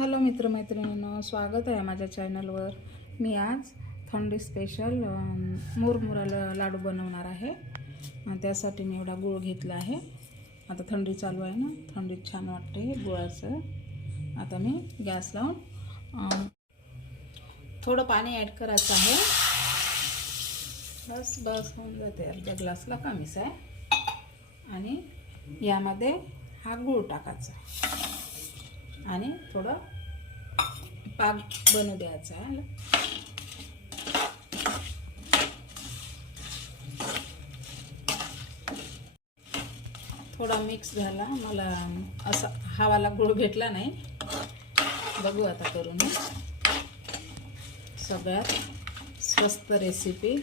Hello मित्रमैत्रिणींनो स्वागत आहे माझ्या चॅनलवर. मी आज थंडी स्पेशल मुरमुरा लाडू बनवणार आहे. त्यासाठी मी एवढा गूळ घेतला आहे. आता थंडी चालू आहे ना थंडीत छान वाटते हे गुळाचं. आता मी गॅस लावून थोडं पाणी ॲड करायचं आहे. बस बस होऊन जाते. अर्ध्या ग्लासला कमीच आहे. आणि यामध्ये हा गूळ टाकायचा आणि थोडं पाक बनू द्यायचा आहे. थोडा मिक्स झाला. मला असा हवाला गुळ भेटला नाही. बघू आता करून सगळ्यात स्वस्त रेसिपी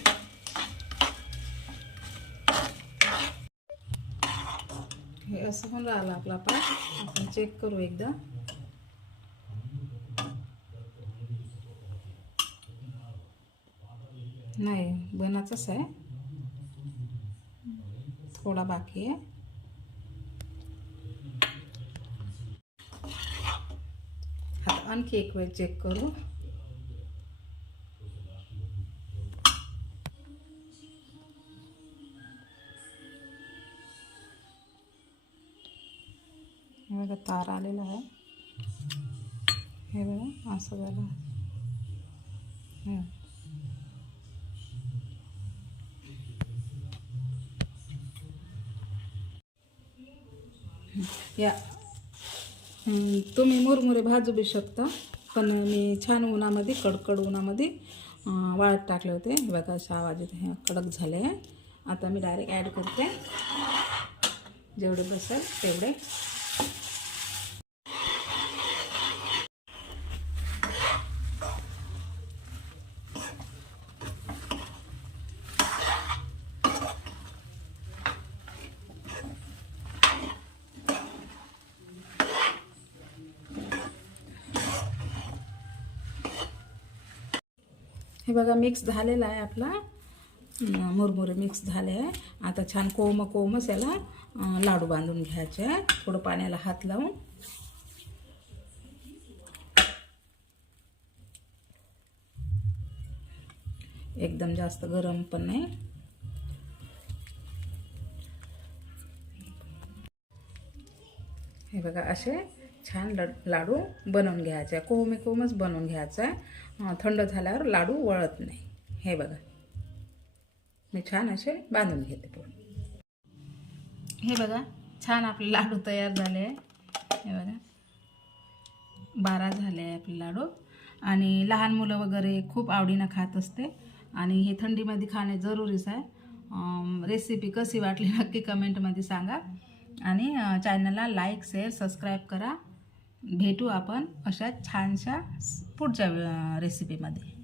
हे असं पण राहिलं आपला. पाक आपण चेक करू एकदा. नाही बनाचंच आहे. थोडा बाकी आहे. आता आणखी एक वेळ चेक करू. हे बघा तार आलेला आहे. हे बघा असं झालं. या. तुम्ही मुरमुरे भाजू बी शकता पण मी छान उन्हामध्ये कडकड उन्हामध्ये वाळत टाकले होते. बघा अशा आवाज येते हे कडक झाले. आहे आता मी डायरेक्ट ॲड करते. जेवढे बसेल तेवढे. हे बघा मिक्स झालेला आहे आपला. मुरमुरे मिक्स झाले आहे. आता छान कोम कोमच याला लाडू बांधून घ्यायचे आहे थोडं पाण्याला हात लावून. एकदम जास्त गरम पण नाही. हे बघा असे छान लड लाडू बनवून घ्यायचे. आहे कोहमे कोहमच बनवून घ्यायचं. आहे थंड झाल्यावर लाडू वळत नाही. हे बघा. मी छान असे बांधून घेते पूर्ण. हे बघा. छान आपले लाडू तयार झाले. आहे हे बघा. बारा झाले आहे आपले लाडू. आणि लहान मुलं वगैरे खूप आवडीनं खात असते. आणि हे थंडीमध्ये खाणे जरुरीच आहे. रेसिपी कशी वाटली नक्की कमेंटमध्ये सांगा. आणि चॅनलला लाईक शेअर सबस्क्राईब करा. भेटू आपण अशा छानशा पुढच्या रेसिपीमध्ये